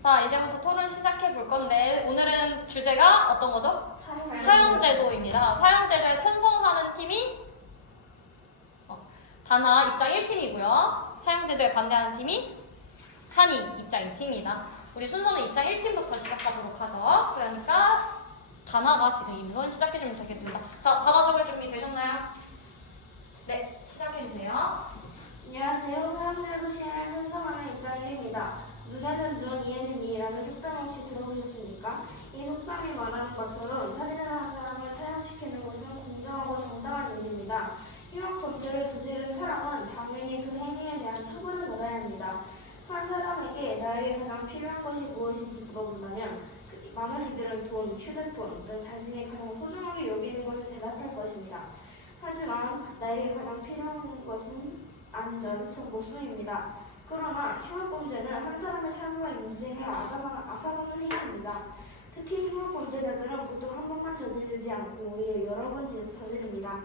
자, 이제부터 토론 시작해 볼 건데 오늘은 주제가 어떤 거죠? 사용제도입니다. 사용제도에 찬성하는 팀이 다나 입장 1팀이고요. 사용제도에 반대하는 팀이 산이 입장 2팀이다. 우리 순서는 입장 1팀부터 시작하도록 하죠. 그러니까 다나가 지금 2분 시작해주면 되겠습니다. 자, 단어 적을 준비 되셨나요? 네, 시작해주세요. 안녕하세요. 사용제도 시행을 찬성하는 입장 1입니다. 눈에는 눈, 이에는 이라는 속담 혹시 들어보셨습니까? 이 속담이 말하는 것처럼 살인을 한 사람을 사형시키는 것은 공정하고 정당한 일입니다. 흉악 범죄를 저지른 사람은 당연히 그 행위에 대한 처벌을 받아야 합니다. 한 사람에게 나에게 가장 필요한 것이 무엇인지 물어본다면 많은 이들은 돈, 휴대폰 등 자신이 가장 소중하게 여기는 것을 대답할 것입니다. 하지만 나에게 가장 필요한 것은 안전, 즉 목숨입니다. 그러나 흉악범죄는 한 사람의 삶과 인생을 앗아가는 행위입니다. 특히 흉악범죄자들은 보통 한 번만 저지르지 않고 오히려 여러 번 저지릅니다.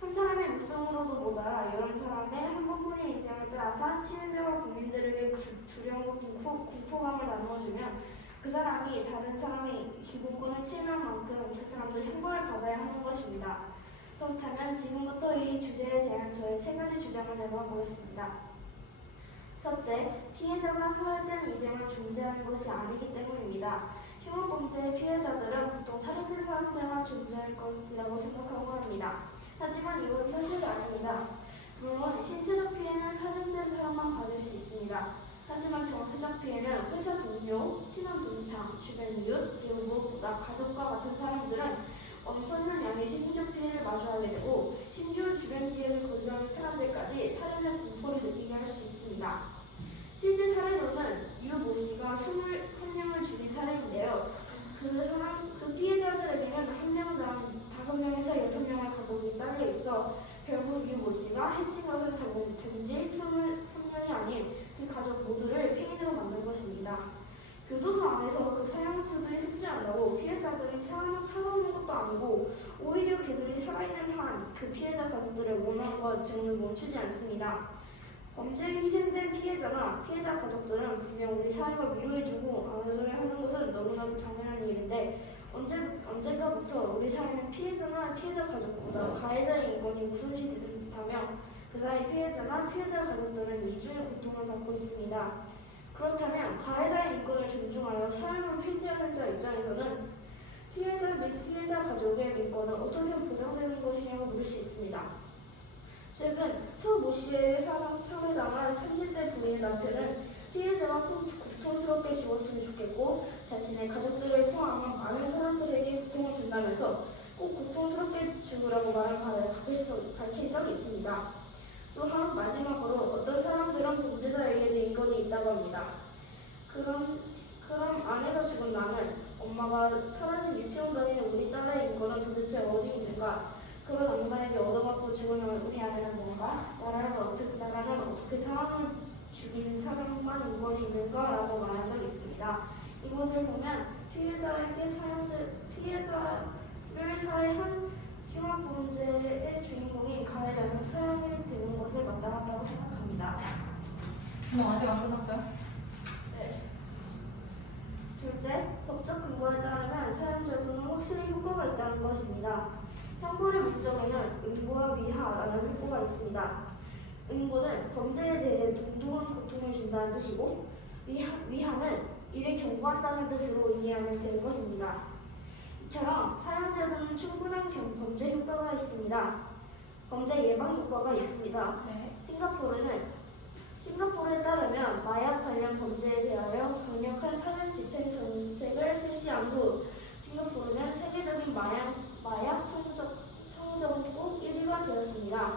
한 사람의 목숨으로도 모자라 여러 사람의 한 번뿐의 인생을 빼앗아 시민들과 국민들에게 두려움과 공포감을 나누어주면 그 사람이 다른 사람의 기본권을 침해한 만큼 그 사람도 형벌을 받아야 하는 것입니다. 그렇다면 지금부터 이 주제에 대한 저의 3가지 주장을 내놓아보겠습니다. 첫째, 피해자가 사회된 이름을 존재하는 것이 아니기 때문입니다. 흉악범죄의 피해자들은 보통 살인된 사람들만 존재할 것이라고 생각하고 합니다. 하지만 이건 사실이 아닙니다. 물론 신체적 피해는 살인된 사람만 받을 수 있습니다. 하지만 정서적 피해는 회사 동료, 친한 동창, 주변 이웃, 그리고 무엇보다 가족과 같은 사람들은 엄청난 양의 심리적 피해를 마주하게 되고 심지어 주변 지역에 거주하는 사람들까지 살인의 공포를 느끼게 할 수 있습니다. 실제 살인으로는 유 모 씨가 21명을 죽인 살인인데요. 그 피해자들에게는 한 명당 5명에서 6명의 가족이 딸려 있어 결국 유 모 씨가 해친 것은 단지 21명이 아닌 그 가족 모두를 폐인으로 만든 것입니다. 교도소 안에서 그 사형수들이 숙지한다고 피해자들이 살아오는 것도 아니고 오히려 그들이 살아있는 한 그 피해자 가족들의 원한과 증오는 멈추지 않습니다. 범죄에 희생된 피해자나 피해자 가족들은 분명 우리 사회가 위로해주고 안아줘야 하는 것은 너무나도 당연한 일인데 언젠가부터 우리 사회는 피해자나 피해자 가족보다 가해자의 인권이 우선시되는 듯하며 그 사이 피해자나 피해자 가족들은 이중의 고통을 받고 있습니다. 그렇다면 가해자의 인권을 존중하여 사형을 폐지하는 자 입장에서는 피해자 및 피해자 가족의 인권은 어떻게 보장되는 것이냐고 물을 수 있습니다. 최근 서 모 씨의 살해당한 30대 부인의 남편은 피해자가 꼭 고통스럽게 죽었으면 좋겠고 자신의 가족들을 포함한 많은 사람들에게 고통을 준다면서 꼭 고통스럽게 죽으라고 말을 밝힌 적이 있습니다. 또한 마지막으로 어떤 사람들은 범죄자에게도 인권이 있다고 합니다. 그럼 아내가 죽은 나는 엄마가 사라진 유치원 다니는 우리 딸의 인권은 도대체 어디 있는가? 그런 엄마에게 얻어맞고 죽은 우리 아내는 뭔가? 나라는 어떻게 사람을 죽인 사람만 인권이 있는가? 라고 말한 적이 있습니다. 이것을 보면 피해자를 살해한 흉악범죄의 주인공이 가해자는 사형이 되는 것을 마땅하다고 생각합니다. 아직 안 끝났어요? 네. 둘째, 법적 근거에 따르면 사형제도는 확실히 효과가 있다는 것입니다. 형벌의 문점에는 응보와 위하라는 효과가 있습니다. 응보는 범죄에 대해 동등한 고통을 준다는 뜻이고 위하는 이를 경고한다는 뜻으로 이해하면 되는 것입니다. 이처럼 사형제도는 충분한 범죄 효과가 있습니다. 범죄 예방 효과가 있습니다. 네. 싱가포르에 따르면 마약 관련 범죄에 대하여 강력한 사형 집행 정책을 실시한 후 싱가포르는 세계적인 마약 청정국 1위가 되었습니다.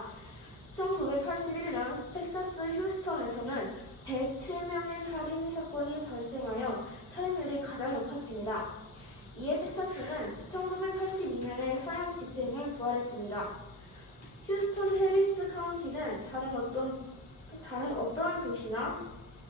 1981년 텍사스 휴스턴에서는 107명의 살인 사건이 발생하여 살인율이 가장 높았습니다. 이에 텍사스는 1982년에 사형 집행을 부활했습니다. 휴스턴 해리스 카운티는 다른 어떠한 도시나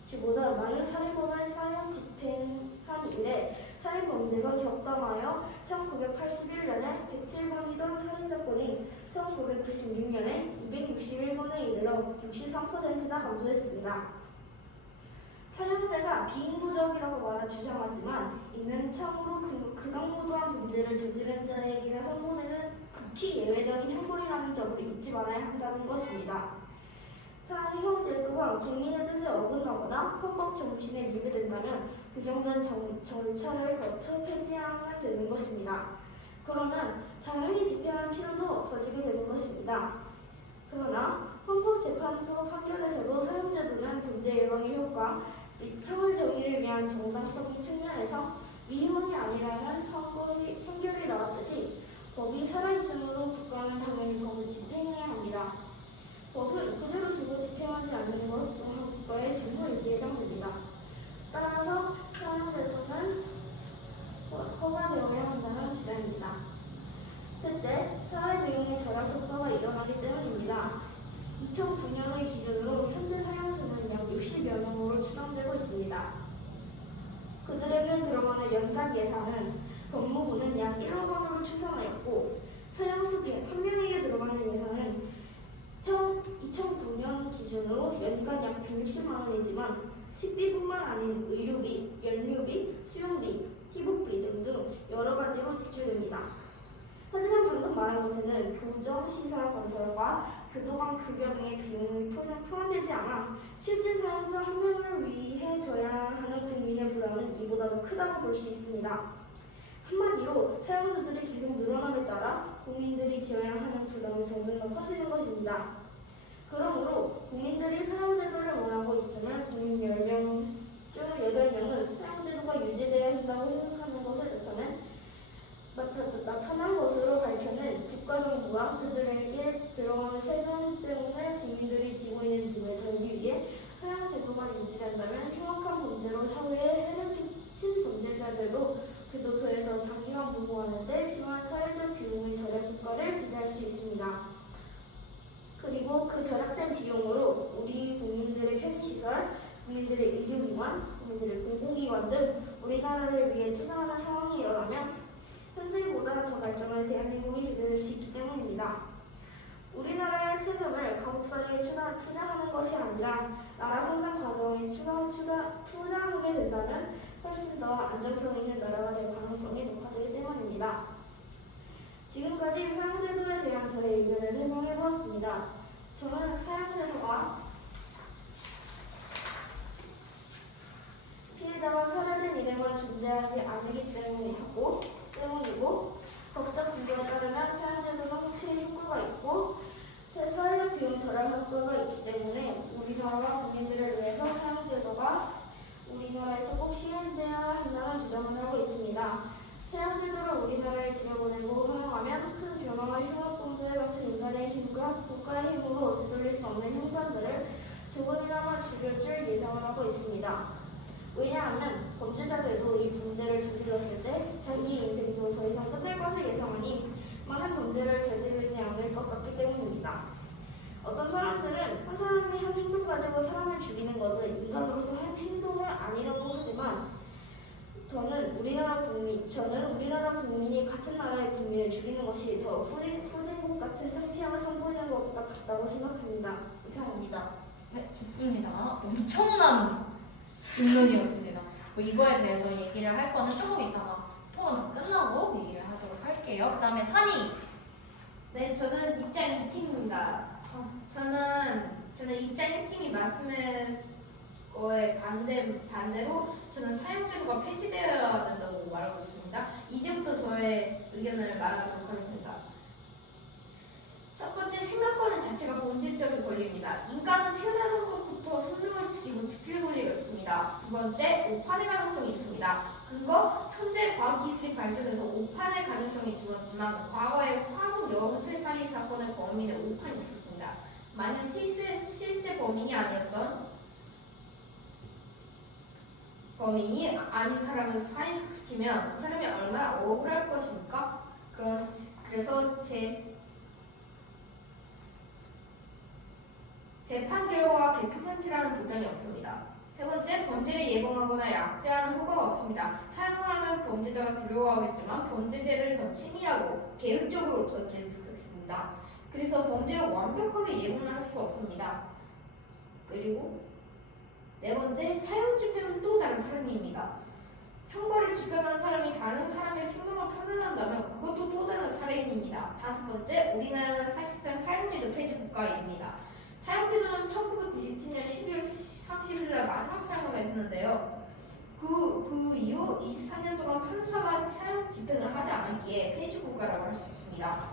주보다 많은 살인범을 사형 집행한 이래 살인 범죄가 격감하여 1981년에 107건이던 살인사건이 1996년에 261건에 이르러 63%나 감소했습니다. 사형제가 비인도적이라고 말하지 하지만 이는 참으로 극악무도한 범죄를 저지른 자에게나 선고되는 극히 예외적인 형벌이라는 점을 잊지 말아야 한다는 것입니다. 사형 제도가 국민의 뜻에 어긋나거나 헌법 정신에 위배된다면 그 정도는 절차를 거쳐 폐지하면 되는 것입니다. 그러면 당연히 집행할 필요도 없어지게 되는 것입니다. 그러나 헌법재판소 판결에서도 사형제도는 범죄 예방의 효과 및 사회 정의를 위한 정당성 측면에서 미혼이 아니라는 판결이 나왔듯이 법이 살아있으므로 국가는 당연히 법을 집행해야 합니다. 법을 그대로 두고 집행하지 않는 것 또한 국가의 직무이기에 해당됩니다. 따라서 사형제도는 허가되어야 한다는 주장입니다. 셋째, 사회비용의 절약 효과가 일어나기 때문입니다. 2009년을 기준으로 현재 사형수는 약 60여 명으로 추정되고 있습니다. 그들에게 들어가는 연간 예산은 법무부는 약 1억 원으로 추산하였고 사형수 한 명에게 들어가는 예산은 2009년 기준으로 연간 약 160만 원이지만 식비뿐만 아닌 의료비, 연료비, 수용비, 티복비 등등 여러 가지로 지출됩니다. 하지만 방금 말한 것에는 교정, 시설, 건설과 교도관 급여 등의 비용이 포함되지 않아 실제 사형수 한 명을 위해 져야 하는 국민의 부담은 이보다 더 크다고 볼 수 있습니다. 한마디로 사형수들이 계속 늘어남에 따라 국민들이 지어야 하는 부담은 점점 더 커지는 것입니다. 그러므로 국민들이 사형제도를 원하고 있음을 국민 10명 중 8명은 사형제도가 유지되어야 한다고 생각하는 것을 나타난 것으로 밝혀낸 국가정부가 그들에게 들어가는 세금 때문에 국민들이 지고 있는 짐을 덜기 위해 사형제도가 유지된다면 흉악한 범죄로 사회에 해를 끼친 범죄자들도 교도소에서 장기간 보호하는 데 필요한 사회적 비용의 절약 효과를 기대할 수 있습니다. 그리고 그 절약된 비용으로 우리 국민들의 편의시설, 국민들의 의료기관, 국민들의 공공기관 등 우리나라를 위해 투자하는 상황이 일어나면 현재보다 더 발전할 대한민국이 기대될 수 있기 때문입니다. 우리나라의 세금을 가국사회에 투자하는 것이 아니라 나라 성장 과정에 투자하게 된다면 훨씬 더 안정성 있는 나라가 될 가능성이 높아지기 때문입니다. 지금까지 사형제도에 대한 저의 의견을 설명해보았습니다. 저는 사형제도가 피해자가 살해된 이래만 존재하지 않기 때문이고 법적 근거에 따르면 사형제도는 확실히 효과가 있고 사회적 비용 절약 효과가 있기 때문에 우리나라와 국민들을 위해서 사형제도가 우리나라에서 꼭 시행되어야 한다는 주장을 하고 있습니다. 사형제도를 우리나라에 들여보내고 허용하면 큰 변화와 흉악범죄 같은 인간의 힘과 국가의 힘으로 되돌릴 수 없는 형상들을 조금이나마 줄일 줄 예상을 하고 있습니다. 왜냐하면 범죄자들도 이 범죄를 저질렀을 때 자기 인생도 더 이상 끝날 것을 예상하니 많은 범죄를 저지르지 않을 것 같기 때문입니다. 어떤 사람들은 한 사람이 한 행동 가지고 사람을 죽이는 것은 인간으로서 한 행동을 아니라고 하지만 저는 우리나라 국민이 같은 나라의 국민을 죽이는 것이 더 후진국 같은 창피함을 선보이는 것 같다고 생각합니다. 이상입니다. 네, 좋습니다. 엄청난评论이었습니다. 뭐 이거에 대해서 얘기를 할 거는 조금 이따가 토론 다 끝나고 얘기를 하도록 할게요. 그 다음에 산이. 네, 저는 입장 2팀입니다. 저는 입장 1팀이 말씀한 거에 반대로 저는 사형제도가 폐지되어야 된다고 말하고 있습니다. 이제부터 저의 의견을 말하도록 하겠습니다. 첫 번째, 생명권 자체가 본질적인 권리입니다. 인간은 태어나는 것부터 생명을 죽이고 지킬 권리가 있습니다. 두 번째, 오판의 가능성이 있습니다. 근거, 현재 과학기술이 발전해서 오판의 가능성이 줄었지만 과거에 화성 연쇄살인 사건의 범인의 오판이 있었습니다. 만약 스위스의 실제 범인이 아닌 사람을 살인시키면 그 사람이 얼마나 억울할 것입니까? 그래서 재판 결과가 100%라는 보장이 없습니다. 세 번째, 범죄를 예방하거나 약제하는 효과가 없습니다. 사용을 하면 범죄자가 두려워하겠지만 범죄제를 더 치밀하고 계획적으로 던질 수 있습니다. 그래서 범죄를 완벽하게 예방할 수 없습니다. 그리고 네 번째, 사형 집행은 또 다른 사람입니다. 형벌을 집행한 사람이 다른 사람의 생명을 판단한다면 그것도 또 다른 살인입니다. 다섯 번째, 우리나라는 사실상 사형제도 폐지 국가입니다. 사형제도는 1927년 12월 30일 날 마지막 사형을 했는데요. 그 이후 23년 동안 판사가 사형 집행을 하지 않았기에 폐지 국가라고 할 수 있습니다.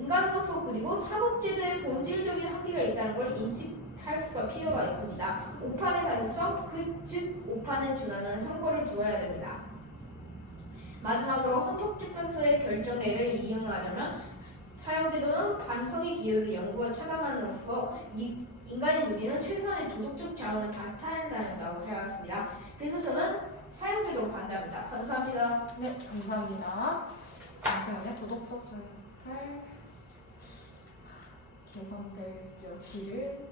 인간으로서 그리고 사법제도의 본질적인 한계가 있다는 걸 인식할 수가 필요가 있습니다. 오판의 가능성, 즉 오판에 준하는 형벌을 주어야 됩니다. 마지막으로 헌법재판소의 결정례를 이용하자면 사형제도는 반성의 기회를 연구와 차감함으로써 인간이 누리는 최소한의 도덕적 자원을 박탈한다고 해왔습니다. 그래서 저는 사형제도를 반대합니다. 감사합니다. 네, 감사합니다. 잠시만요. 도덕적 절탈 개선될 여지를.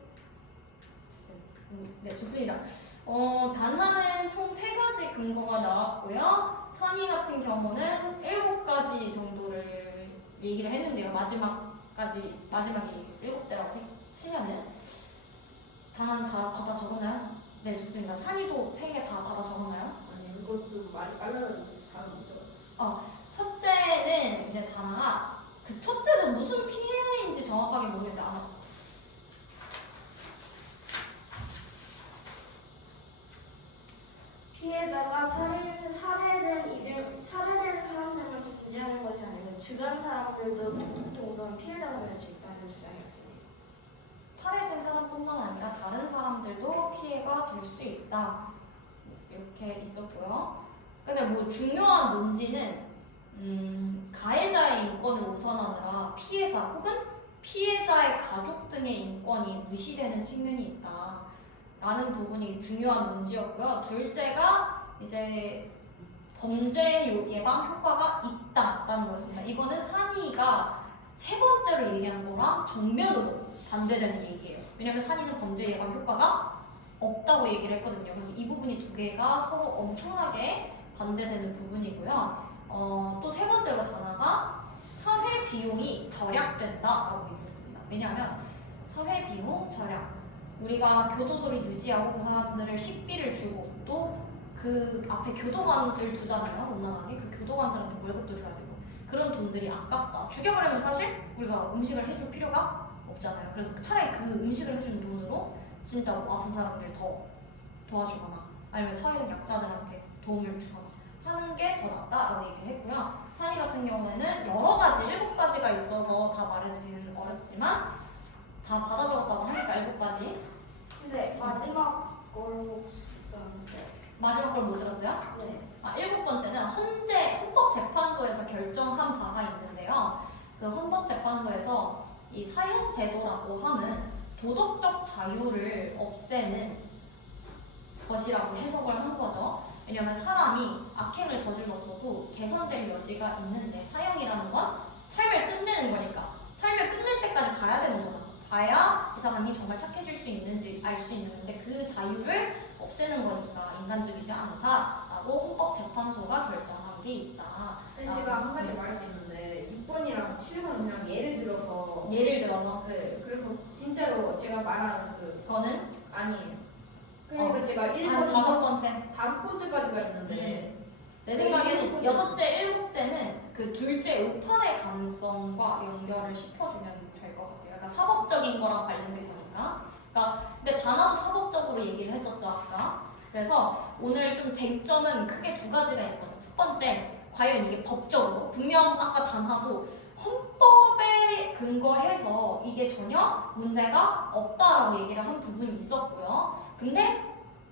네, 좋습니다. 단하는 총 3가지 근거가 나왔고요. 선의 같은 경우는 7가지 정도를 얘기를 했는데요. 마지막에 7개라고 치면은 단하는 다 받아 적었나요? 네, 좋습니다. 산이도 3개 다 받아 적었나요? 아니, 이것 좀 많이 빨라졌는데 잘 못 적었어요. 첫째는 이제 단하가 그 첫째는 무슨 피해인지 정확하게 모르겠는데 아마 피해자가 살해된 사람들만 금지하는 것이 아니고 주변 사람들도 동등한 피해자가 될 수 있다는 주장이었습니다. 살해된 사람뿐만 아니라 다른 사람들도 피해가 될 수 있다. 이렇게 있었고요. 근데 뭐 중요한 논지는 가해자의 인권을 우선하느라 피해자 혹은 피해자의 가족 등의 인권이 무시되는 측면이 있다. 라는 부분이 중요한 논지였고요. 둘째가 이제 범죄 예방 효과가 있다라는 거였습니다. 이거는 산이가 3번째로 얘기한 거랑 정면으로 반대되는 얘기예요. 왜냐하면 산이는 범죄 예방 효과가 없다고 얘기를 했거든요. 그래서 이 부분이 2개가 서로 엄청나게 반대되는 부분이고요. 또 3번째로 단하가 사회 비용이 절약된다라고 있었습니다. 왜냐하면 사회 비용 절약, 우리가 교도소를 유지하고 그 사람들을 식비를 주고 또 그 앞에 교도관을 두잖아요. 못 나가게. 그 교도관들한테 월급도 줘야 되고 그런 돈들이 아깝다. 죽여버리면 사실 우리가 음식을 해줄 필요가 없잖아요. 그래서 차라리 그 음식을 해주는 돈으로 진짜 아픈 사람들 더 도와주거나 아니면 사회적 약자들한테 도움을 주거나 하는 게 더 낫다라고 얘기를 했고요. 산이 같은 경우에는 여러 가지 7가지가 있어서 다 말해드리는 어렵지만 다 받아 적었다고 하니까 7가지. 근데 마지막 걸로 싶다는데. 마지막 걸 못 들었어요? 네. 7번째는 헌법재판소에서 결정한 바가 있는데요. 그 헌법재판소에서 이 사형제도라고 하는 도덕적 자유를 없애는 것이라고 해석을 한 거죠. 왜냐하면 사람이 악행을 저질렀어도 개선될 여지가 있는데 사형이라는 건 삶을 끝내는 거니까 삶을 끝낼 때까지 가야 되는 거잖아. 가야 이 사람이 정말 착해질 수 있는지 알 수 있는데 그 자유를 없애는 거니까 인간적이지 않다라고 헌법재판소가 결정한 게 있다. 근데 제가 한 가지 말할 게 있는데 6번이랑 7번 그냥 예를 들어서 네, 그래서 진짜로 제가 말하는 그거는 아니에요. 그러니까 제가 1번, 한 5번째. 5번째까지가 있는데 내 생각에는 6째, 7째는 그 둘째 오판의 가능성과 연결을 시켜주면 될 것 같아요. 그러니까 사법적인 거랑 관련된 거니까. 그러니까 근데 단하도 사법적으로 얘기를 했었죠 아까. 그래서 오늘 좀 쟁점은 크게 2가지가 있거든요. 첫 번째, 과연 이게 법적으로 분명 아까 단하도 헌법에 근거해서 이게 전혀 문제가 없다라고 얘기를 한 부분이 있었고요. 근데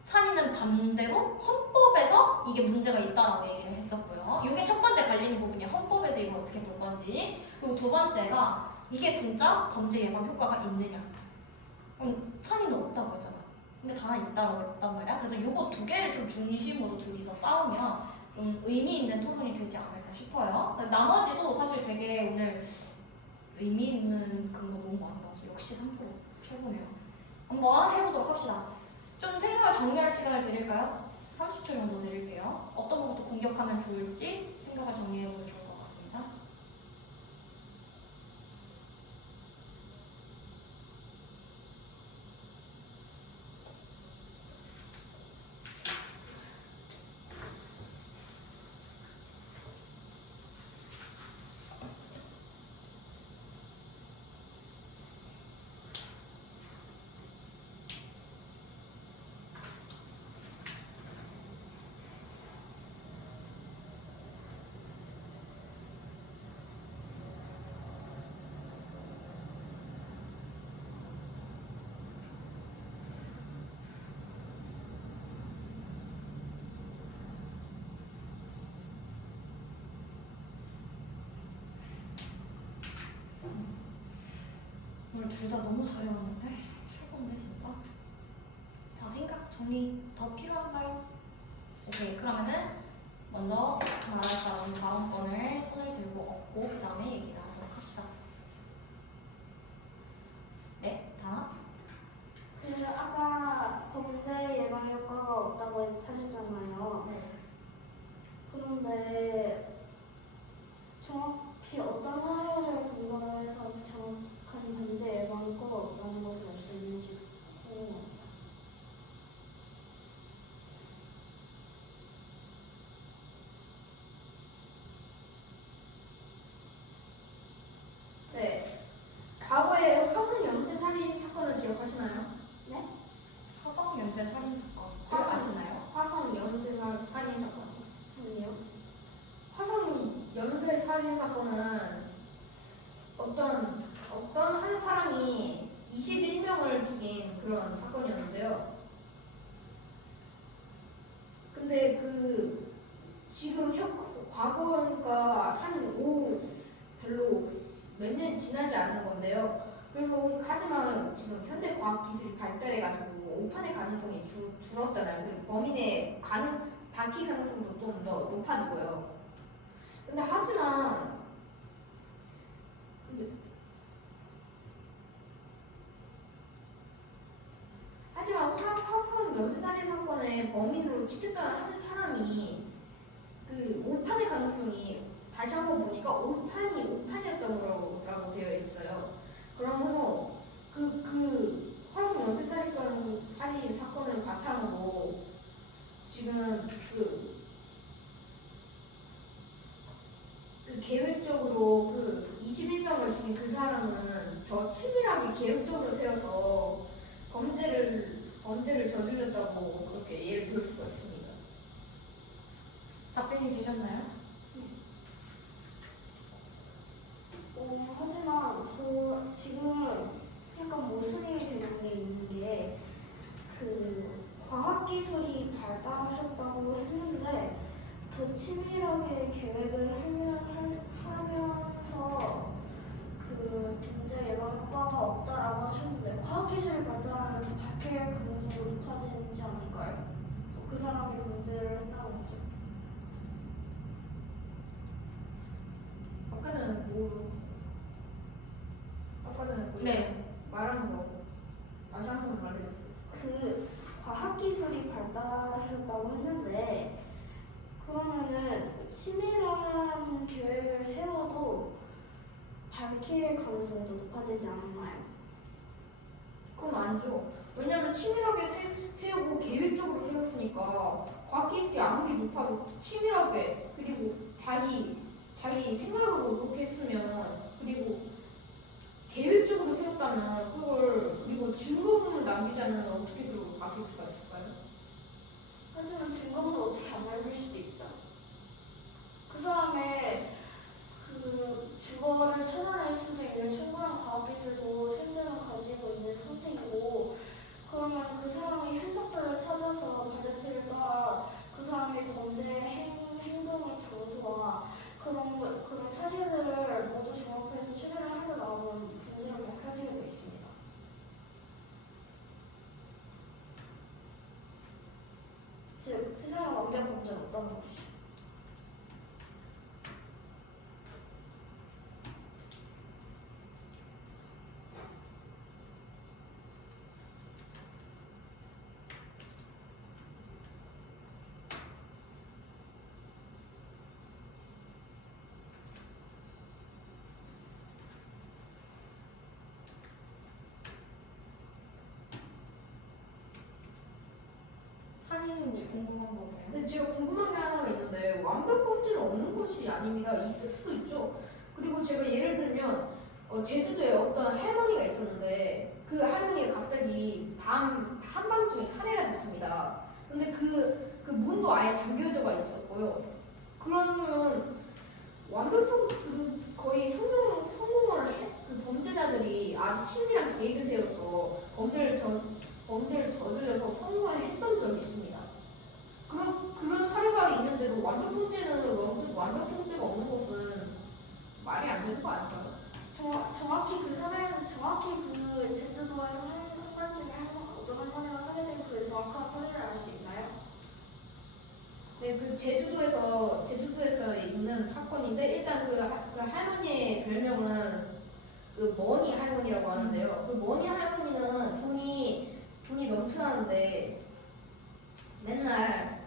산이는 반대로 헌법에서 이게 문제가 있다라고 얘기를 했었고요. 이게 첫 번째 갈리는 부분이에요. 헌법에서 이걸 어떻게 볼 건지. 그리고 2번째가 이게 진짜 범죄 예방 효과가 있느냐. 산이는 없다고 했잖아. 근데 단하 있다고 했단 말이야. 그래서 요거 2개를 좀 중심으로 둘이서 싸우면 좀 의미 있는 토론이 되지 않을까 싶어요. 나머지도 사실 되게 오늘 의미 있는 근거 너무 많이 나와서 역시 3% 최고네요. 한번 해보도록 합시다. 좀 생각을 정리할 시간을 드릴까요? 30초 정도 드릴게요. 어떤 것부터 공격하면 좋을지 생각을 정리해보면 좋을 것 같습니다. 오늘 둘 다 너무 잘해왔는데 최고인데 진짜. 자, 생각 정리 더 필요한가요? 오케이, 그러면은 먼저 말할 사람 발언권을 손을 들고 얻고 그 다음에 얘기를 하도록 합시다. 네, 다나? 그 아까 범죄 예방 효과가 없다고 하셨잖아요. 네. 그런데 정확히 어떤 사례를 근거로 해서 정확한 범죄 예방 효과가 없다는 것을 알 수 있는지 궁금합니다. 네. 과거에 화성 연쇄 살인 사건을 기억하시나요? 네? 화성 연쇄 살인 사건 혹시 아시나요? 화성 연쇄 살인 사건. 아니요. 화성 연쇄 살인 사건은 어떤 한 사람이 21명을 죽인 그런 사건이었는데요. 근데 그 지금 과거가 별로 몇 년 지나지 않은 건데요. 그래서 하지만 지금 현대 과학 기술이 발달해가지고 오판의 가능성이 줄었잖아요. 그리고 범인의 밝힐 가능성도 좀 더 높아지고요. 근데 하지만 화성 연쇄살인 사건의 범인으로 찍혔다는 한 사람이 그 오판의 가능성이 다시 한번 보니까 오판이었던 거라고 되어 있어요. 그러므로 그 화성 연쇄살인 사건을 바탕으로 지금 그 계획적으로 그 21명을 죽인 그 사람은 더 치밀하게 계획적으로 세워서 범죄를 저질렀다고 그렇게 예를 들 수가 있습니다. 답변이 되셨나요? 하지만 저 지금 약간 모순이 되는 게 있는 게 그 과학기술이 발달하셨다고 했는데 더 치밀하게 계획을 하면서 그 범죄 예방 효과가 없다라고 하셨는데 과학기술이 발달하면 더 밝힐 가능성이 높아지지 않을까요? 그 사람이 범죄를 했다는 거죠. 아까 전에 네. 말한 거 다시 한 번 말해줄 수 있을까요? 그 과학기술이 발달하셨다고 했는데 그러면은 치밀한 계획을 세워도 밝힐 가능성이 더 높아지지 않나요? 그건 아니죠. 왜냐면 치밀하게 세우고 계획적으로 세웠으니까 과학기술이 아무리 높아도 치밀하게 그리고 자기 생각으로 그렇게 했으면 그리고 계획적으로 세웠다면 그리고 증거물을 남기자면 어떻게 그걸 밝힐 수가 있을까요? 하지만 증거물을 어떻게 안 알릴 수도 있죠. 그 사람의 그 주거를 찾아낼 수도 있는 충분한 과학기술도 현재는 가지고 있는 상태이고 그러면 그 사람의 흔적들을 찾아서 발자취를 따라 그 사람의 범죄 행동의 장소와 그런 사실들을 모두 종합해서 추리를 하고 나오면 범죄를 밝혀지게 되어 있습니다. 즉, 세상의 완벽 범죄는 어떤 것이죠? 상인은 뭐 궁금한 거 없나요? 근데 제가 궁금한 게 하나 있는데 완벽 범죄는 없는 것이 아닙니다. 있을 수도 있죠. 그리고 제가 예를 들면 제주도에 어떤 할머니가 있었는데 그 할머니가 갑자기 한밤중에 살해가 됐습니다. 근데 그 문도 아예 잠겨져가 있었고요. 그러면 거의 성공을 해? 그 범죄자들이 아주 치밀한 계획을 세워서 범죄를 저질러서 성공을 했던 적이 있습니다. 그런 사례가 있는데도 완벽 범죄가 없는 것은 말이 안 되는 거 아닐까요? 정확히 그 사례는 정확히 그 네, 그 제주도에서 있는 사건인데 일단 그 할머니의 별명은 그 머니 할머니라고 하는데요. 그 머니 할머니는 돈이 넘쳐나는데 맨날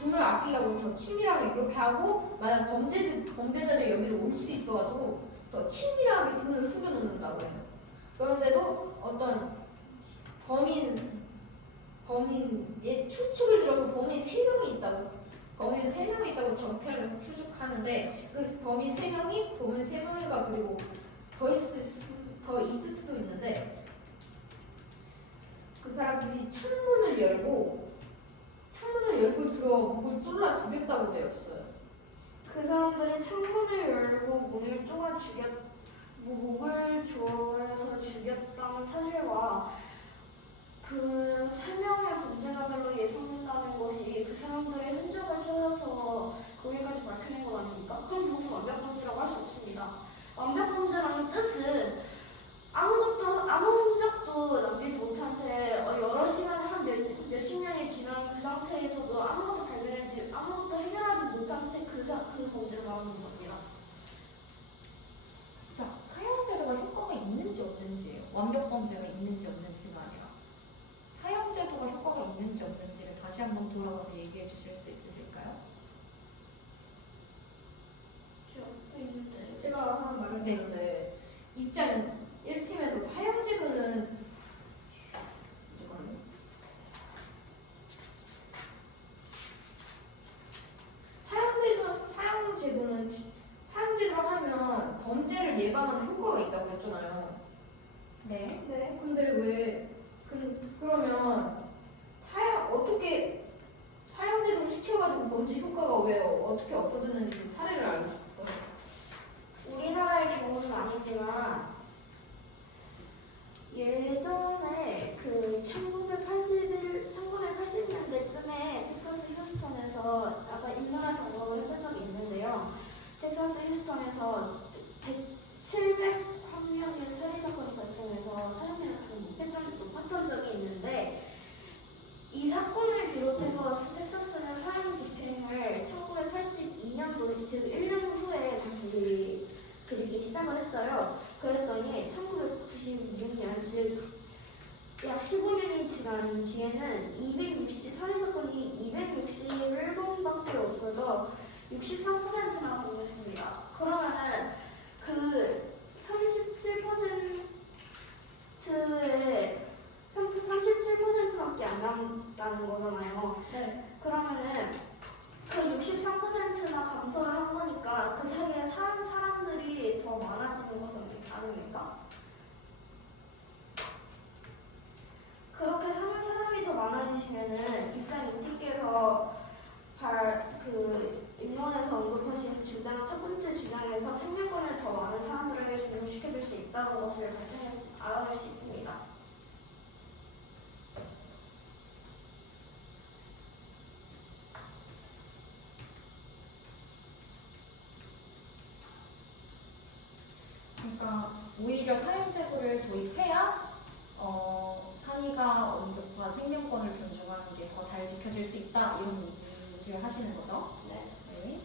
돈을 아끼려고 더 치밀하게 그렇게 하고 만약 범죄자들이 여기로 올 수 있어가지고 더 치밀하게 돈을 숨겨놓는다고 해요. 그런데도 어떤 범인의 추측을 들어서 범인 3명이 있다고 정찰해서 추측하는데 그 범인 3명과 그리고 더 있을 수도 있는데 그 사람들이 창문을 열고 들어 목을 쫄라 죽였다고 되었어요. 그 사람들이 창문을 열고 목을 조여서 죽였다는 사실과 그 3명의 범죄자들로 예상된다는 것이 그 사람들의 흔적을 찾아서 거기까지 밝혀낸 것 아닙니까? 그럼 무슨 완벽범죄라고 할 수 없습니다. 완벽범죄라는 뜻은 아무 흔적도 남기지 못한 채 여러 시간 한 몇십 년이 지난 그 상태에서도 아무것도 해결하지 못한 채 그 범죄를 말하는 겁니다. 자, 사형제도가 효과가 있는지 없는지예요. 완벽 범죄가 있는지 없는지가 아니라 사형제도가 효과가 있는지 없는지를 다시 한번 돌아가서 얘기해 주실 수 있으실까요? 제가 한 말을 드렸는데 입장 1팀에서 사형제도는 사형제도를 하면 범죄를 예방하는 효과가 있다고 했잖아요. 네. 네. 근데 왜 그러면 어떻게 사형제도를 시켜가지고 범죄 효과가 왜 어떻게 없어졌는지 그 사례를 알고 싶어요. 우리나라의 경우는 아니지만 예전에 그 1980년대쯤에 텍사스 휴스턴에서 아까 인터넷에서 언급을 했던 적이 있는데요. 텍사스 휴스턴에서 700명의 살인 사건이 발생해서 사형제가 높았던 적이 있는데 이 사건을 비롯해서 텍사스는 사형 집행을 1982년도 즉 1년 후에 다시 그리기 시작을 했어요. 그랬더니 1996년 즉 약 15년이 지난 뒤에는 살인사건이 261번밖에 없어서 63%나 감소했습니다. 그러면은 그 37%밖에 안 남았다는 거잖아요. 네. 그러면은 그 63%나 감소를 한 거니까 그 사이에 사는 사람들이 더 많아지는 것은 아닙니까? 그렇게 사는 사람이 더 많아지시면은 입장 이팀께서 입론에서 언급하신 첫 번째 주장에서 생명권을 더 많은 사람들에게 적용시켜줄 수 있다는 것을 알아낼 수 있습니다. 그러니까 오히려 사형제도를 도입해야 상위가 언급한 생명권을 존중하는 게 더 잘 지켜질 수 있다 이런 얘기를 하시는 거죠? 네. 네.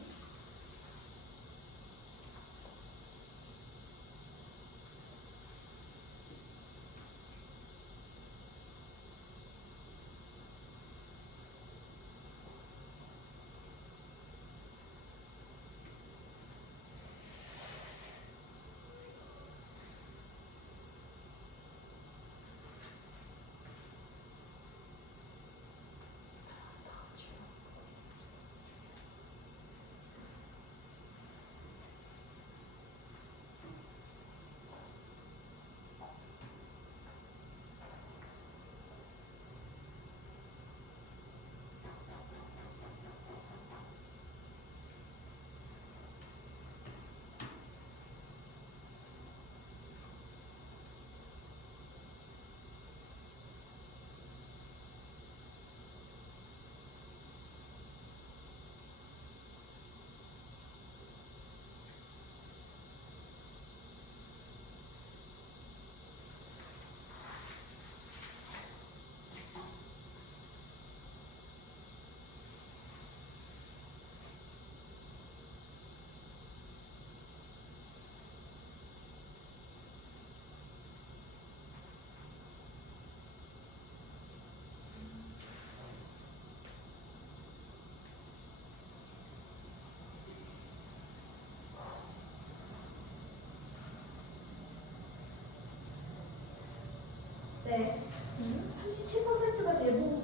네. 음? 37%가 대부분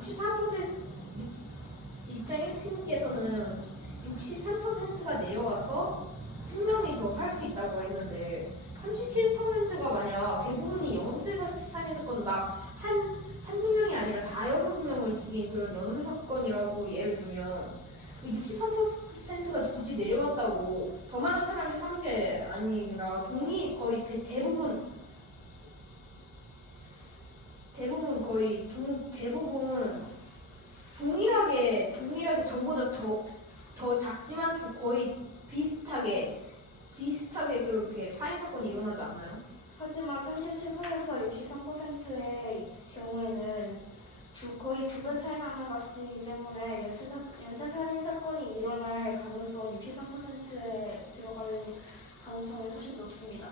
63% 입장 1팀께서는 63%가 내려가서 생명이 더 살 수 있다고 했는데 37%가 만약 대부분이 연쇄 살인 사건 한두 명이 아니라 다 6명을 죽인 그런 연쇄 사건이라고 예를 들면 63%가 굳이 내려갔다고 더 많은 사람이 사는 게 아니라 거의 대부분 거의 대부분 동일하게 전보다 더 작지만 거의 비슷하게 그렇게 살인 사건이 일어나지 않나요? 하지만 37%와 63%의 경우에는 거의 두 배 차이 나는 것이기 때문에 연쇄살인 사건이 일어날 가능성은 63%에 들어가는 가능성이 훨씬 높습니다.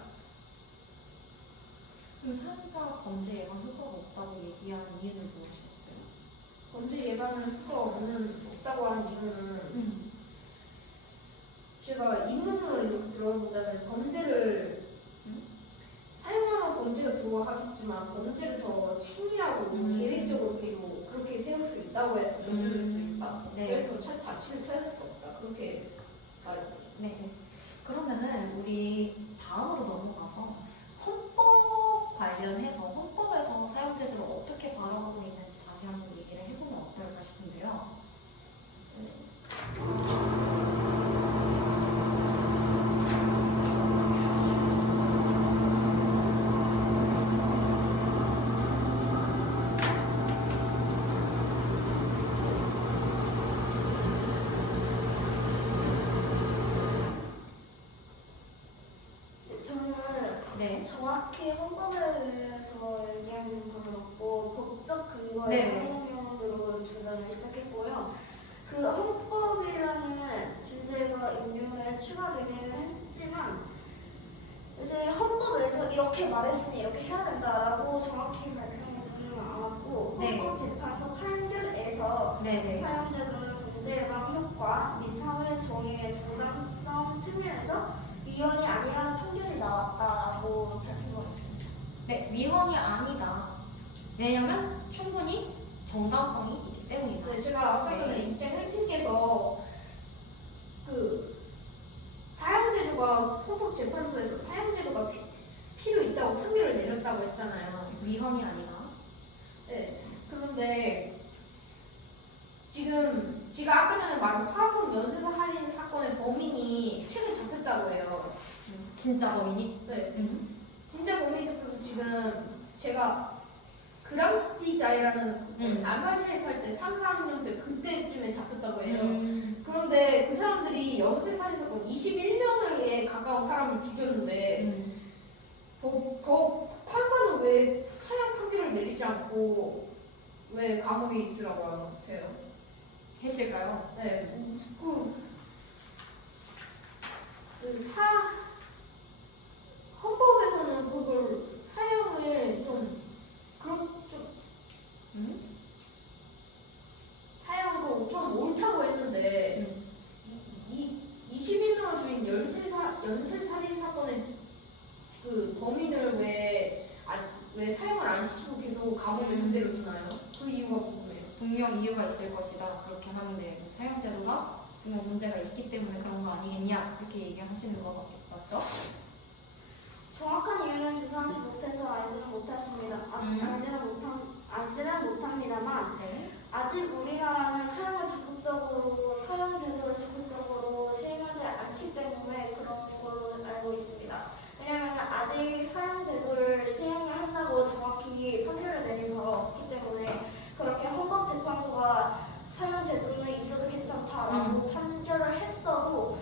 그럼 살인자 범죄 예방 효과가 없다고 얘기한 이유는 무엇이었어요? 범죄 예방은 효과가 없다고 하는 이유는 제가 입문으로 이렇게 들어보자면 범죄를 사용하면 범죄가 들어가겠지만 범죄를 더 치밀하고 계획적으로 그리고 그렇게 세울 수 있다고 해서 저지를 수 있다. 네. 그래서 자취를 찾을 수가 없다. 그렇게 말했거든요. 네. 그러면은 우리 다음으로 넘어가서 헌법 관련해서 헌법에서 사형제도를 어떻게 바라보고 있는지 다시 한번 얘기를 해보면 어떨까 싶은데요. 저는 네. 정확히 헌법에 대해서 얘기하는 건 없고 법적 근거에 네. 한국용어로 주장을 시작했고요. 그 헌법이라는 주제가 인용에 추가되기는 했지만 이제 헌법에서 이렇게 말했으니 이렇게 해야 된다라고 정확히 발표하지는 않았고 네. 헌법재판소 판결에서 네네. 사형제도는 문제 예방 효과 및 사회 정의의 정당성 측면에서 위헌이 아니라는 판결이 나왔다라고 밝힌 있습니다. 네, 위헌이 아니다. 왜냐면 충분히 정당성이 있기 때문이다. 네, 제가 아까 전에 네. 입장 1팀께서 그 사형제도가 헌법재판소에서 사형제도가 필요 있다고 판결을 내렸다고 했잖아요. 위헌이 아니라. 네. 그런데 지금 제가 아까 전에 말한 화성 연쇄사 살인 사건의 범인이 최근 잡혔다고 해요. 진짜 범인이? 네. 음. 진짜 범인이 잡혀서 지금 제가 그람스티자이라는 안산시에서 할 때 3, 4학년 때 그때쯤에 잡혔다고 해요. 그런데 그 사람들이 연쇄 살인 사건 21명에 가까운 사람을 죽였는데 판사는 왜 사형 판결을 내리지 않고 왜 감옥에 있으라고 해요? 했을까요? 네. 헌법에서는 그걸 사형을 사형도 좀 옳다고 했는데 21명을 죽인 연쇄 살인 사건의 그 범인을 왜 사형을 안 시키고 계속 감옥에 그대로 두나요? 그 이유가 궁금해요. 분명 이유가 있을 것이다. 그렇게 하는데 사형제도가 분명 문제가 있기 때문에 그런 거 아니겠냐 이렇게 얘기하시는 거 맞죠? 정확한 이유는 주장하지 못해서 알지는 못하십니다. 알지는 못합니다만 네. 아직 우리나라는 사형제도를 적극적으로 시행하지 않기 때문에 그런 걸로 알고 있습니다. 왜냐하면 아직 사형제도를 시행을 한다고 정확히 판결을 내린 바가 없기 때문에 그렇게 헌법재판소가 사형제도는 있어도 괜찮다라고 판결을 했어도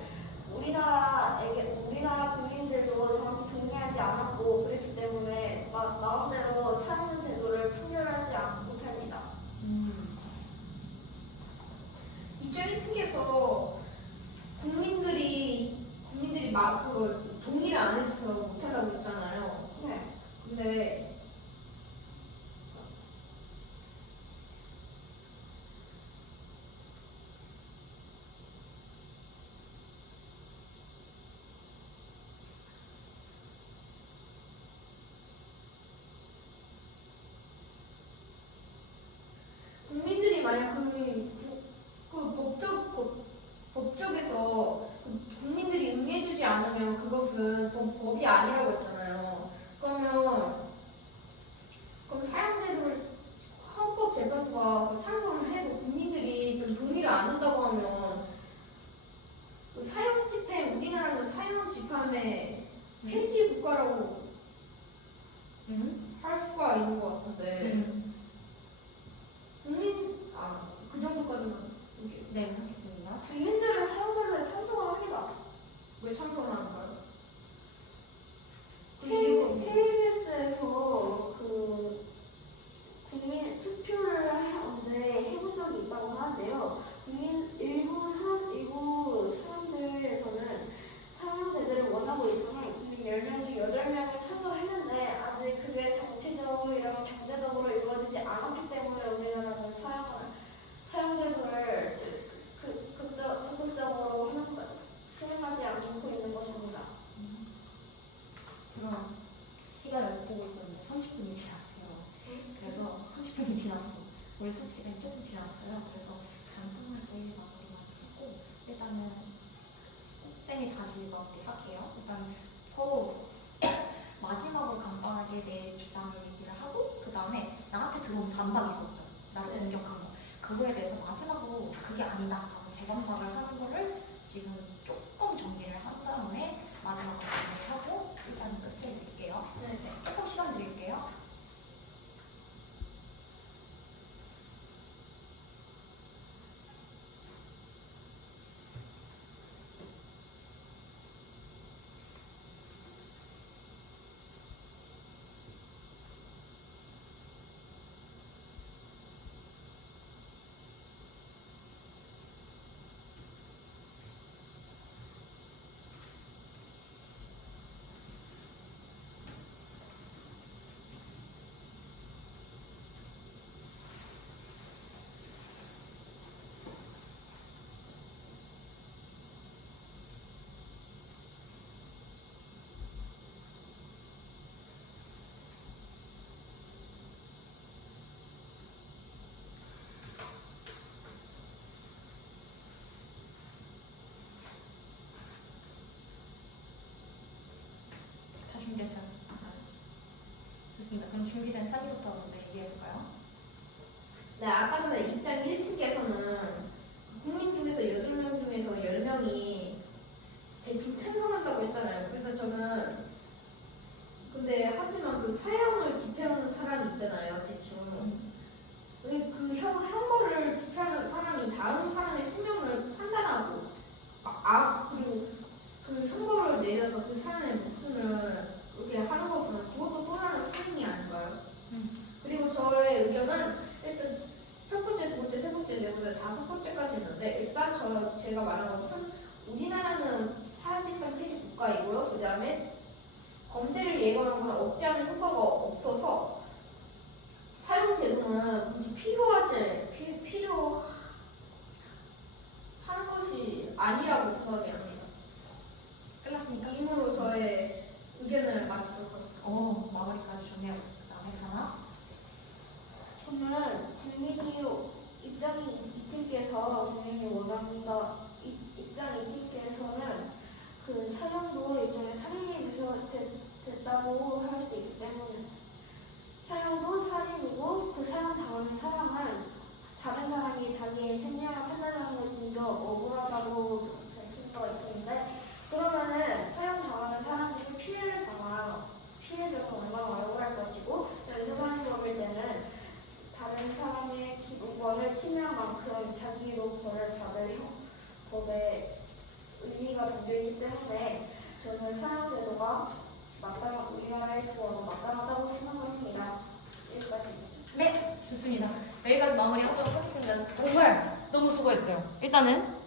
우리나라 국민들도 정확히 동의하지 않았고 그렇기 때문에 마음대로 사형제도를 판결하지 못합니다. 이쪽 1층에서 국민들이 동의를 안 해줘서 못한다고 했잖아요. 네. 근데 정부가 찬성을 해도 국민들이 좀 동의를 안 한다고 하면 그 사형 집행 우리나라는 사형 집행의 폐지 국가라고 할 수가 있는 것 같은데 그 정도까지는 이게 네, 하겠습니다. 국민들은 사용자들에 찬성을 합니다. 왜 찬성을 하는가요? KBS에서 그 국민 투표를 언제 해본 적이 있다고 하는데요. 일부 사람들에서는 사용제도를 원하고 있으면 국민 10명 중 8명이 찬성했는데 아직 그게 정치적으로 이런 경제적으로 이루어지지 않았기 때문에 우리나라는 사용제도를 적극적으로 실행하지 않고 있는 것입니다. 제가 시간을 보고 있었는데 30분이 지났어요. 그래서 30분이 지났어. 우리 수업 시간이 조금 지났어요. 그래서 간단하게 마무리만 하고 일단은 쌤이 다시 마무리할게요. 일단 서로 마지막으로 간단하게 내 주장을 얘기를 하고 그 다음에 나한테 들어온 반박 있었죠. 나를 공격한 거. 그거에 대해서 마지막으로 그게 아니다 하고 재반박을 하는 거를 지금 조금 정리를 한 다음에 마지막으로 정리하고 일단 끝을 낼게요. 네, 조금 시간 드릴게요. 다 준비됐어요. 좋습니다. 그럼 준비된 사기부터 먼저 얘기해볼까요? 네, 아까 전에 입장 1팀께서는 국민 중에서 8명 중에서 10명이 대충 찬성한다고 했잖아요. 그래서 저는 근데 하지만 그 사형을 집행하는 사람이 있잖아요. 대충 그 형벌을 집행하는 사람이 다른 사람의 생명을 판단하고 그리고 그 형벌을 내려서 그 사람의 목숨을 이렇게 하는 것은 그것도 또 다른 살인이 아닌가요? 그리고 저의 의견은 일단 첫 번째, 두 번째, 세 번째, 네 번째, 다섯 번째까지 있는데 일단 제가 말한 것은 우리나라는 사실상 폐지 국가이고요. 그 다음에 범죄를 예방하거나 억제하는 효과가 없어서 사용 제도는 굳이 필요한 것이 아니라고 생각이 합니다. 끝났습니까? 이므로 저의 의견을 마치도록 하겠습니다. 마무리까지 좋네요. 그 다음에 하나. 저는 입장이 이팀께서 국민이 원한다. 입장 이팀께서는 그 사형도 일종의 살인이 됐다고 할 수 있기 때문에 사형도 살인이고 그 사형 당하는 사람은 다른 사람이 자기의 생명을 판단하는 것이 더 억울하다고 밝힌 바 있었는데 그러면은 사형 당하는 사람들이 피해자가 얼마나 억울할 것이고 연쇄살인범일 때는 다른 사람의 기본권을 침해한 만큼 자기로 벌을 받을 법에 의미가 담겨있기 때문에 저는 사형제도가 우리나라에 들어와도 마땅하다고 생각합니다. 여기까지입니다. 네, 좋습니다. 여기까지 마무리하도록 하겠습니다. 정말 너무 수고했어요. 일단은